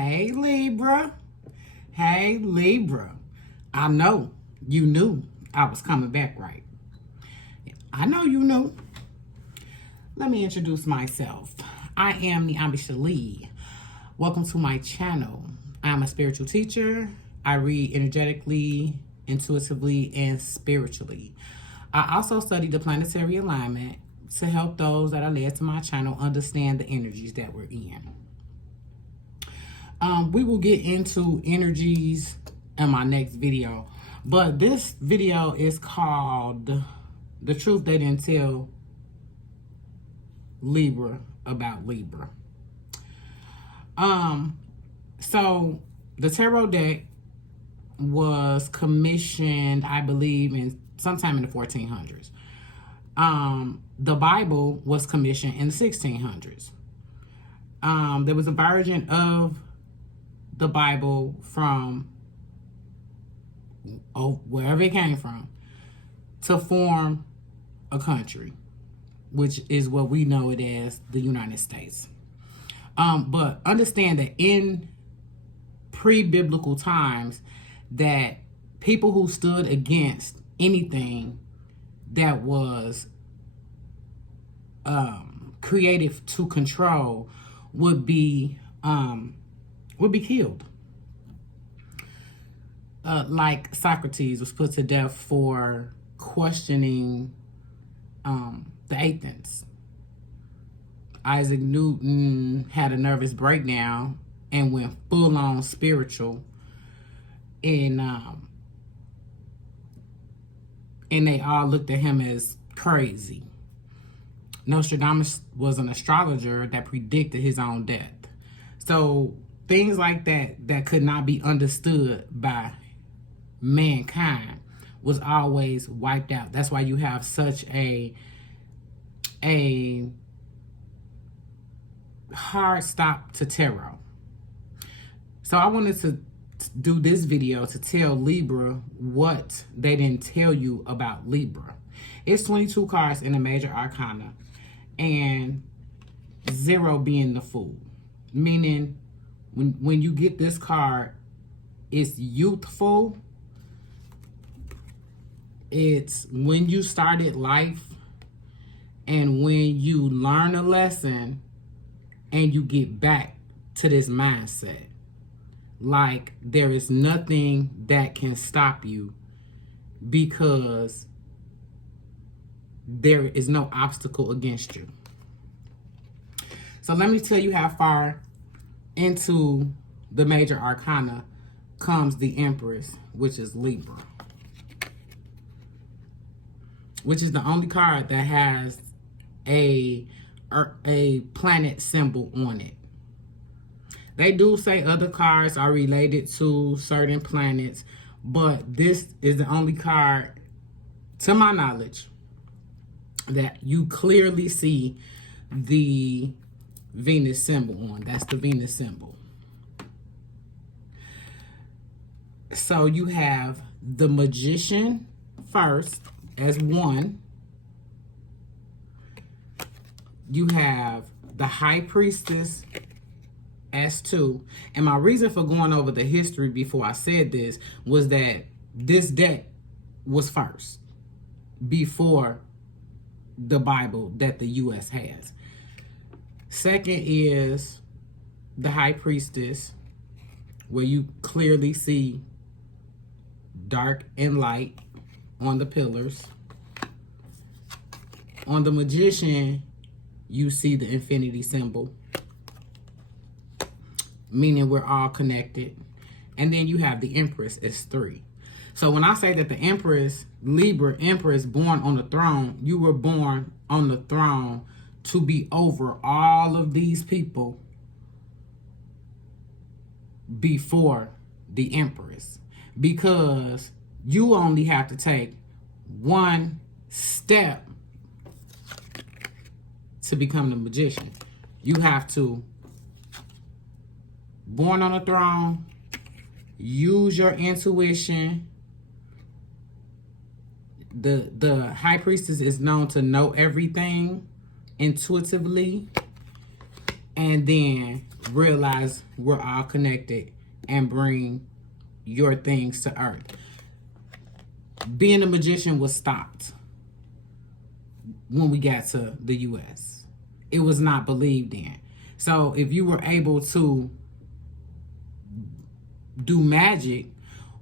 Hey Libra. Hey Libra. I know you knew I was coming back right. I know you knew. Let me introduce myself. I am NiambiShele. Welcome to my channel. I'm a spiritual teacher. I read energetically, intuitively, and spiritually. I also study the planetary alignment to help those that are led to my channel understand the energies that we're in. We will get into energies in my next video, but this video is called The Truth They Didn't Tell Libra About Libra. So the tarot deck was commissioned, I believe, in sometime in the 1400s. The Bible was commissioned in the 1600s. There was a version of the Bible from wherever it came from to form a country, which is what we know it as, the United States. But understand that in pre-biblical times, that people who stood against anything that was created to control would be killed. Like Socrates was put to death for questioning the Athens. Isaac Newton had a nervous breakdown and went full-on spiritual, and they all looked at him as crazy. Nostradamus was an astrologer that predicted his own death. So things like that could not be understood by mankind was always wiped out. That's why you have such a hard stop to tarot. So I wanted to do this video to tell Libra what they didn't tell you about Libra. It's 22 cards in the major arcana, and 0 being the Fool, meaning when you get this card, it's youthful. It's when you started life and when you learn a lesson and you get back to this mindset. Like there is nothing that can stop you because there is no obstacle against you. So let me tell you how far into the major arcana comes the Empress, which is Libra, which is the only card that has a planet symbol on it. They do say other cards are related to certain planets, but this is the only card, to my knowledge, that you clearly see the Venus symbol on. That's the Venus symbol. So you have the Magician first as 1. You have the High Priestess as 2. And my reason for going over the history before I said this was that this deck was first before the Bible that the U.S. has. Second is the High Priestess, where you clearly see dark and light on the pillars. On the Magician, you see the infinity symbol, meaning we're all connected. And then you have the Empress as 3. So when I say that the Empress, Libra Empress, born on the throne, you were born on the throne to be over all of these people before the Empress, because you only have to take one step to become the Magician. You have to born on a throne, use your intuition. The High Priestess is known to know everything intuitively, and then realize we're all connected and bring your things to earth. Being a magician was stopped when we got to the U.S. It was not believed in. So if you were able to do magic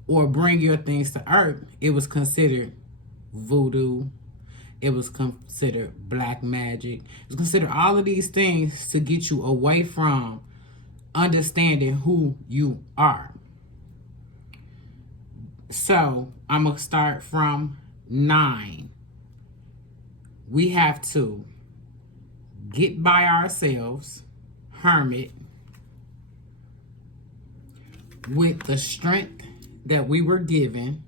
or bring your things to earth, it was considered voodoo. It was considered black magic. It was considered all of these things to get you away from understanding who you are. So I'm going to start from 9. We have to get by ourselves, hermit, with the strength that we were given.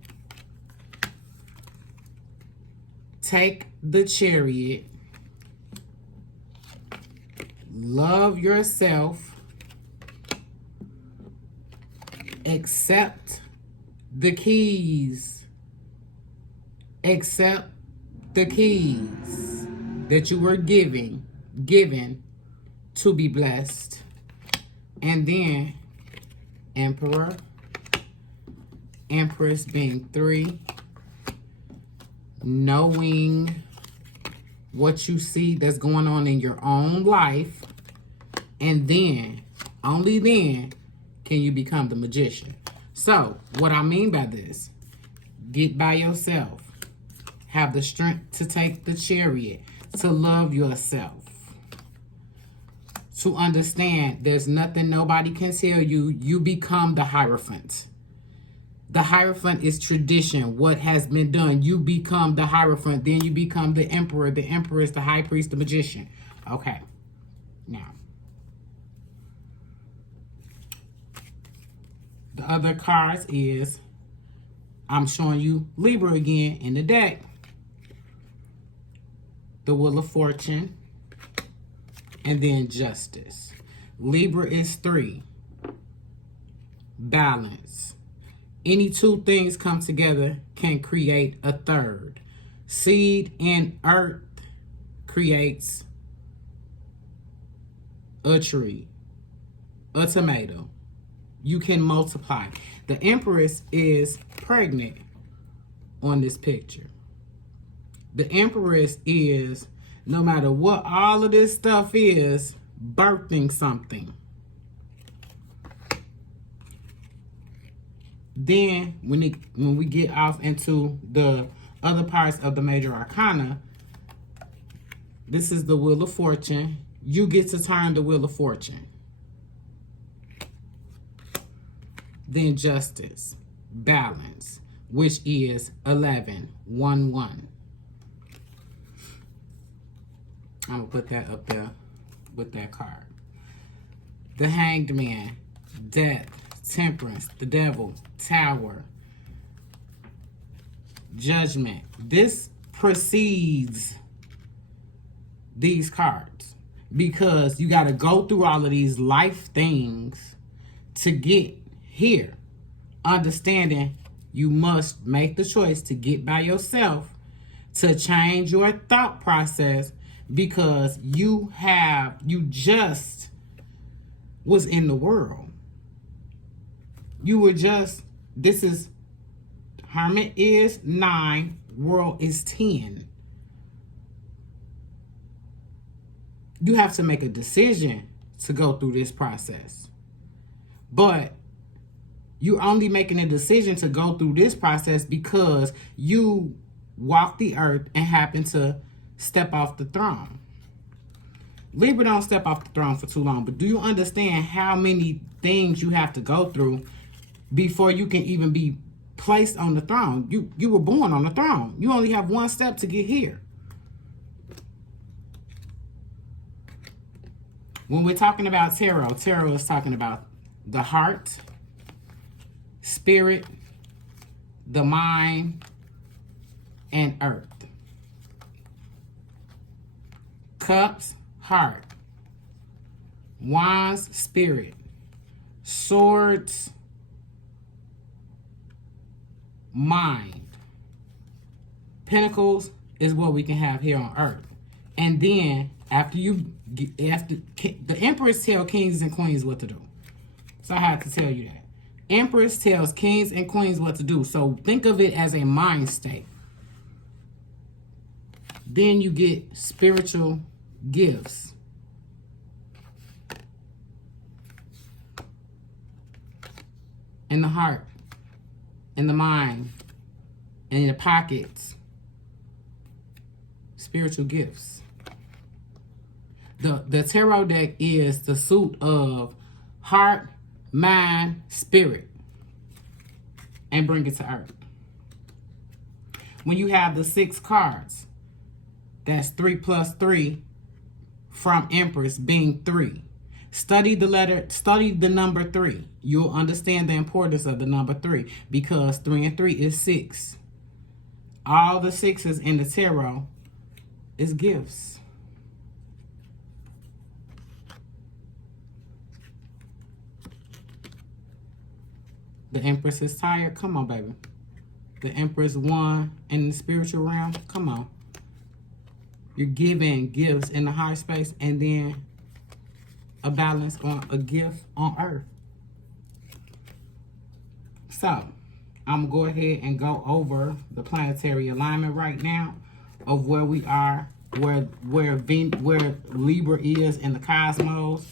Take the chariot. Love yourself. Accept the keys. Accept the keys that you were given to be blessed. And then Emperor, Empress being 3. Knowing what you see that's going on in your own life. And then, only then, can you become the magician. So, what I mean by this, get by yourself. Have the strength to take the chariot. To love yourself. To understand there's nothing nobody can tell you. You become the Hierophant. The Hierophant is tradition, what has been done. You become the Hierophant, then you become the Emperor, the Empress, the High Priest, the Magician. Okay, now. The other cards is, I'm showing you Libra again in the deck. The Wheel of Fortune, and then Justice. Libra is 3. Balance. Any 2 things come together can create a third. Seed in earth creates a tree, a tomato. You can multiply. The Empress is pregnant on this picture. The Empress is, no matter what all of this stuff is, birthing something. Then, when we get off into the other parts of the major arcana, this is the Wheel of Fortune. You get to turn the Wheel of Fortune. Then Justice, balance, which is 11, 1, 1. I'm going to put that up there with that card. The Hanged Man, Death, Temperance, the Devil, Tower, Judgment. This precedes these cards because you got to go through all of these life things to get here. Understanding you must make the choice to get by yourself, to change your thought process, because you just was in the world. You were just, this is, Hermit is 9, world is 10. You have to make a decision to go through this process. But you're only making a decision to go through this process because you walk the earth and happen to step off the throne. Libra don't step off the throne for too long, but do you understand how many things you have to go through before you can even be placed on the throne? You were born on the throne. You only have one step to get here. When we're talking about tarot, tarot is talking about the heart, spirit, the mind, and earth. Cups, heart. Wands, spirit. Swords, mind. Pentacles is what we can have here on earth. And then After the Empress tell kings and queens what to do. So I have to tell you that. Empress tells kings and queens what to do. So think of it as a mind state. Then you get spiritual gifts. In the heart, in the mind, in your pockets. Spiritual gifts. The tarot deck is the suit of heart, mind, spirit, and bring it to earth. When you have the 6 cards, that's 3 plus 3 from Empress being 3. Study the number 3. You'll understand the importance of the number 3 because 3 and 3 is 6. All the 6s in the tarot is gifts. The Empress is tired. Come on, baby. The Empress won in the spiritual realm. Come on. You're giving gifts in the high space and then a balance on a gift on earth. So, I'm going to go ahead and go over the planetary alignment right now of where we are, where Libra is in the cosmos.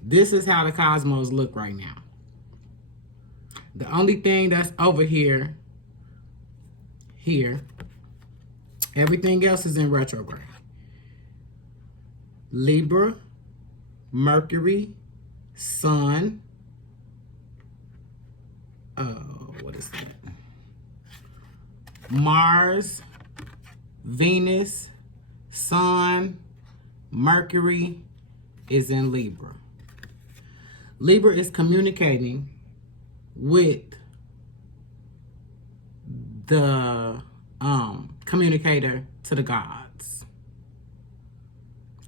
This is how the cosmos look right now. The only thing that's over here, everything else is in retrograde. Libra, Mercury, Sun, what is that? Mars, Venus, Sun, Mercury is in Libra. Libra is communicating with the communicator to the gods.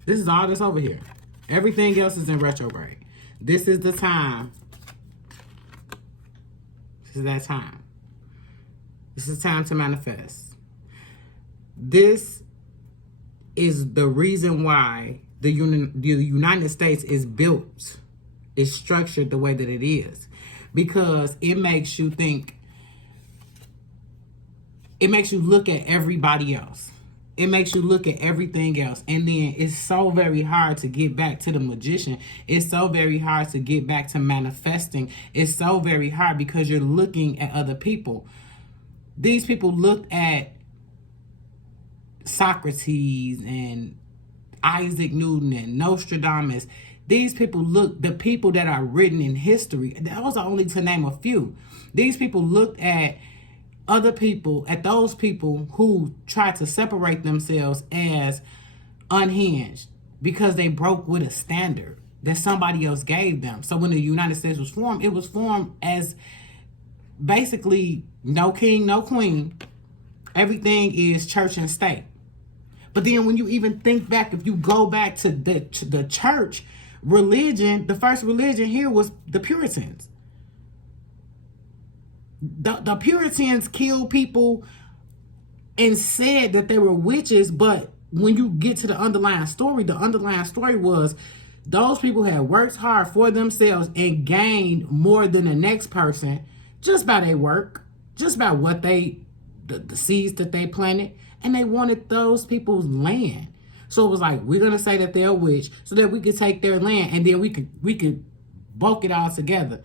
This is all that's over here. Everything else is in retrograde. This is the time. This is that time. This is time to manifest. This is the reason why the United States is built, is structured the way that it is. Because it makes you think, it makes you look at everybody else. It makes you look at everything else. And then it's so very hard to get back to the magician. It's so very hard to get back to manifesting. It's so very hard because you're looking at other people. These people looked at Socrates and Isaac Newton and Nostradamus. These people look, the people that are written in history, that was only to name a few. These people looked at other people, at those people who tried to separate themselves as unhinged because they broke with a standard that somebody else gave them. So when the United States was formed, it was formed as basically no king, no queen. Everything is church and state. But then when you even think back, if you go back to the church, religion, the first religion here was the Puritans. The Puritans killed people and said that they were witches, but when you get to the underlying story was those people had worked hard for themselves and gained more than the next person just by their work, just by what the seeds that they planted, and they wanted those people's land. So it was like, we're gonna say that they're a witch so that we could take their land and then we could bulk it all together.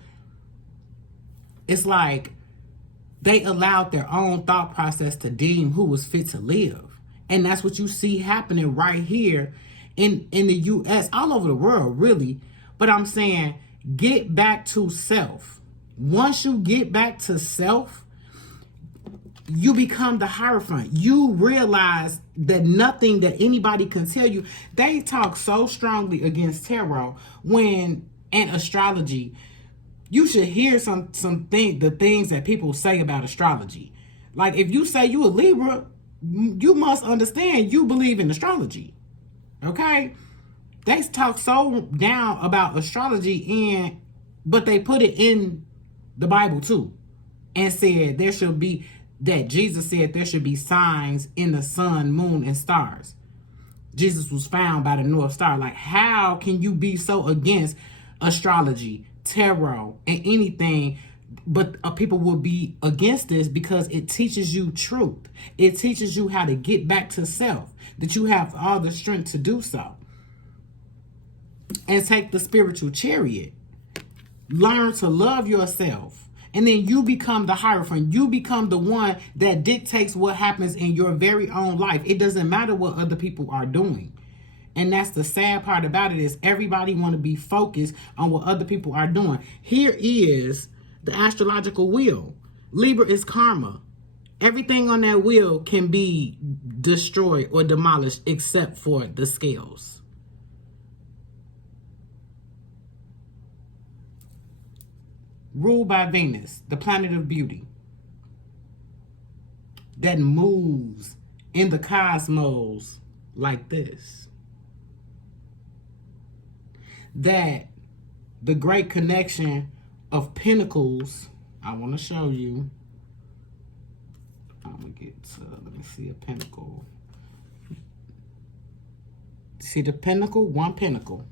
It's like they allowed their own thought process to deem who was fit to live. And that's what you see happening right here in the US, all over the world, really. But I'm saying, get back to self. Once you get back to self, you become the Hierophant. You realize that nothing that anybody can tell you. They talk so strongly against tarot and astrology. You should hear the things that people say about astrology. Like if you say you a Libra, you must understand you believe in astrology. Okay? They talk so down about astrology but they put it in the Bible too. And said that Jesus said there should be signs in the sun, moon, and stars. Jesus was found by the North Star. Like, how can you be so against astrology, tarot, and anything? But people will be against this because it teaches you truth. It teaches you how to get back to self, that you have all the strength to do so. And take the spiritual chariot. Learn to love yourself. And then you become the hierophant. You become the one that dictates what happens in your very own life. It doesn't matter what other people are doing. And that's the sad part about it, is everybody want to be focused on what other people are doing. Here is the astrological wheel. Libra is karma. Everything on that wheel can be destroyed or demolished except for the scales. Ruled by Venus, the planet of beauty, that moves in the cosmos like this. That the great connection of pentacles, I want to show you. I'm going to get to, let me see a pentacle. See the pentacle? One pentacle.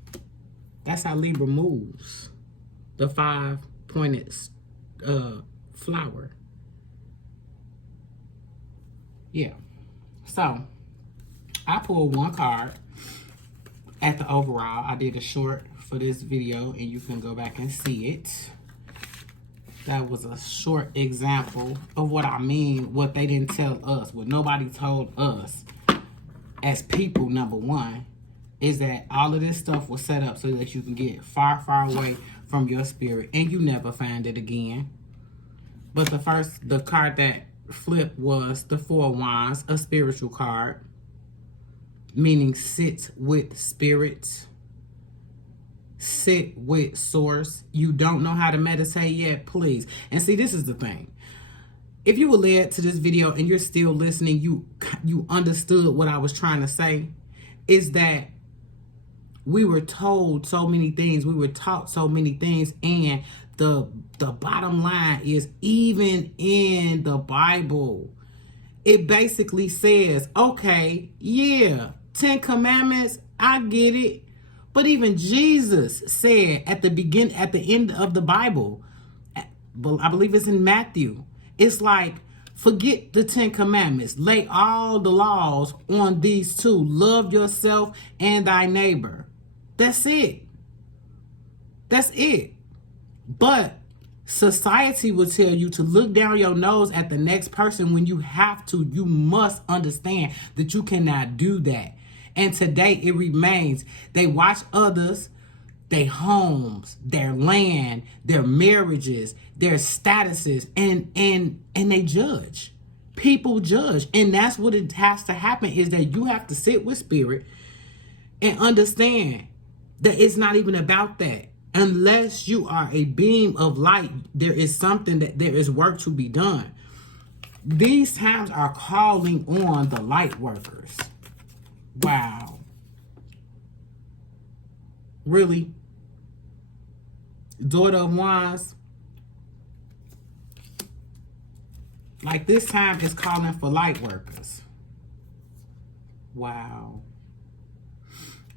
That's how Libra moves. The 5-pointed flower. Yeah. So, I pulled one card at the overall. I did a short for this video, and you can go back and see it. That was a short example of what I mean, what they didn't tell us, what nobody told us as people, number one, is that all of this stuff was set up so that you can get far, far away from your spirit, and you never find it again. But the card that flipped was the Four of Wands, a spiritual card, meaning sit with spirit, sit with source. You don't know how to meditate yet? Please. And see, this is the thing. If you were led to this video and you're still listening, you understood what I was trying to say, is that we were told so many things. We were taught so many things. And the bottom line is, even in the Bible, it basically says, okay, yeah, 10 Commandments, I get it. But even Jesus said at the end of the Bible, I believe it's in Matthew, it's like, forget the 10 Commandments. Lay all the laws on these two. Love yourself and thy neighbor. That's it. That's it. But society will tell you to look down your nose at the next person when you have to. You must understand that you cannot do that. And today it remains. They watch others, their homes, their land, their marriages, their statuses, and they judge. People judge. And that's what it has to happen, is that you have to sit with spirit and understand that it's not even about that. Unless you are a beam of light, there is work to be done. These times are calling on the light workers. Wow. Really? Daughter of Wands. Like, this time is calling for light workers. Wow.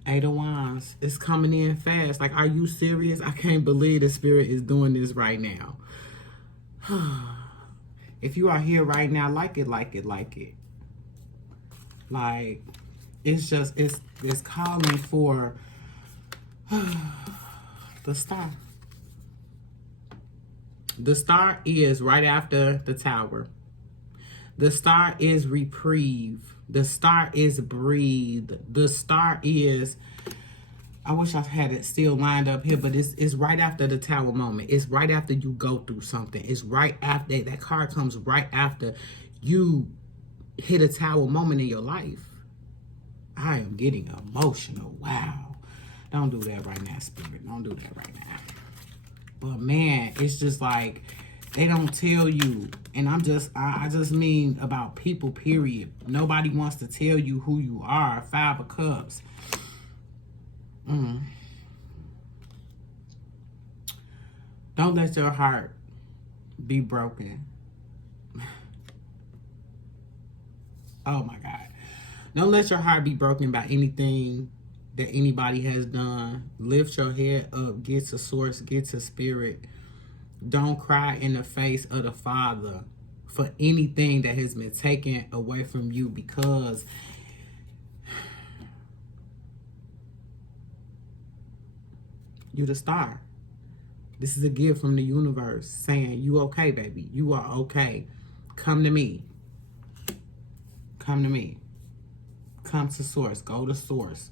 Eight of Wands. It's coming in fast. Like, are you serious? I can't believe the spirit is doing this right now. If you are here right now, like it, like it, like it. Like, it's just, it's calling for the star. The star is right after the Tower. The star is reprieve. The star is breathe. The star is, I wish I had it still lined up here, but it's right after the Tower moment. It's right after you go through something. It's right after, that card comes right after you hit a Tower moment in your life. I am getting emotional. Wow. Don't do that right now, spirit. Don't do that right now. But man, it's just like, they don't tell you. And I just mean about people, period. Nobody wants to tell you who you are. 5 of Cups. Don't let your heart be broken. Oh my God. Don't let your heart be broken by anything that anybody has done. Lift your head up. Get to source. Get to spirit. Don't cry in the face of the Father for anything that has been taken away from you, because you the star. This is a gift from the universe saying, you okay, baby. You are okay. Come to me. Come to me. Come to source. Go to source.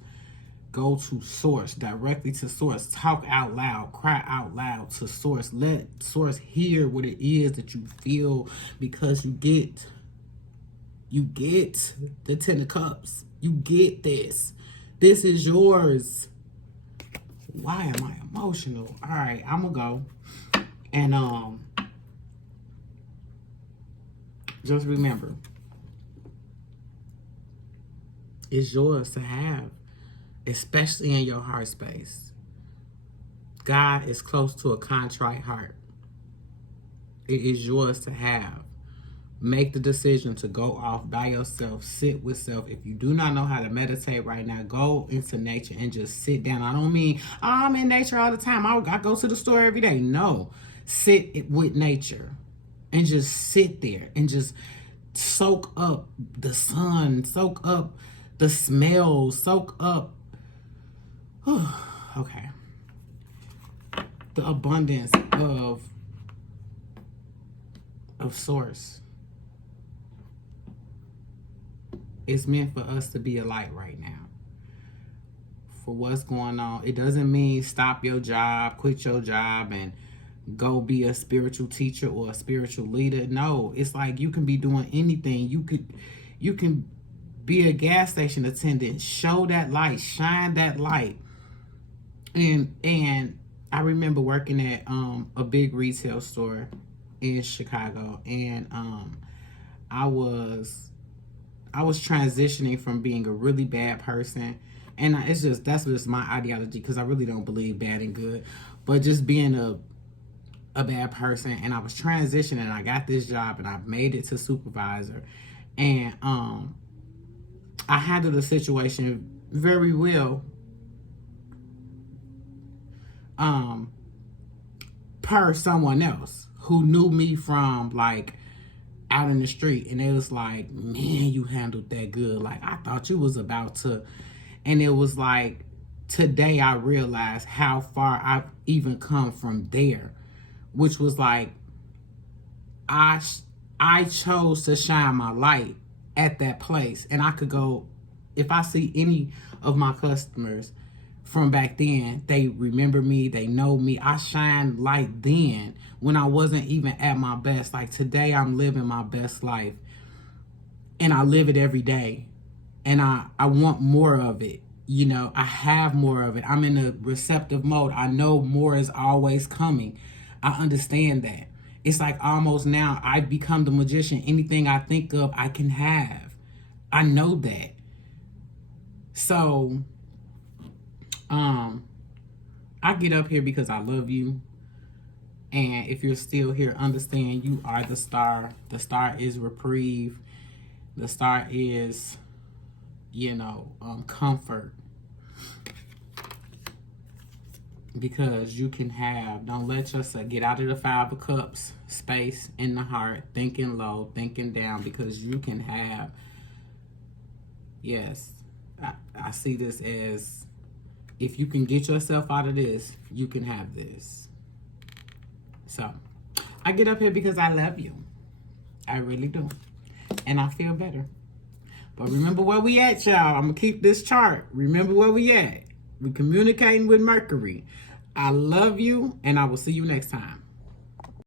Go to source. Directly to source. Talk out loud. Cry out loud to source. Let source hear what it is that you feel, because you get the 10 of cups. You get this. This is yours. Why am I emotional? All right, I'm gonna go. And just remember, it's yours to have, especially in your heart space. God is close to a contrite heart. It is yours to have. Make the decision to go off by yourself. Sit with self. If you do not know how to meditate right now, go into nature and just sit down. I don't mean, I'm in nature all the time. I go to the store every day. No. Sit with nature and just sit there and just soak up the sun, soak up the smells, soak up, okay, the abundance of source. It's meant for us to be a light right now for what's going on. It doesn't mean stop your job, quit your job, and go be a spiritual teacher or a spiritual leader. No, it's like you can be doing anything. You can be a gas station attendant. Show that light, shine that light. And I remember working at a big retail store in Chicago, and I was transitioning from being a really bad person, and that's just my ideology, because I really don't believe bad and good, but just being a bad person. And I was transitioning, and I got this job, and I made it to supervisor, and I handled the situation very well, per someone else who knew me from like out in the street, and it was like, man, you handled that good. Like, I thought you was about to. And it was like, today I realized how far I've even come from there, which was like, I chose to shine my light at that place. And I could go, if I see any of my customers from back then, they remember me, they know me. I shined light then when I wasn't even at my best. Like, today I'm living my best life, and I live it every day, and I want more of it. You know, I have more of it. I'm in a receptive mode. I know more is always coming. I understand that. It's like almost now I've become the magician. Anything I think of, I can have. I know that. So I get up here because I love you. And if you're still here, understand you are the star. The star is reprieve. The star is, comfort. Because you can have, don't let yourself get out of the 5 of Cups space in the heart, thinking low, thinking down, because you can have, yes, I see this as, if you can get yourself out of this, you can have this. So, I get up here because I love you. I really do. And I feel better. But remember where we at, y'all. I'm going to keep this chart. Remember where we at. We're communicating with Mercury. I love you, and I will see you next time.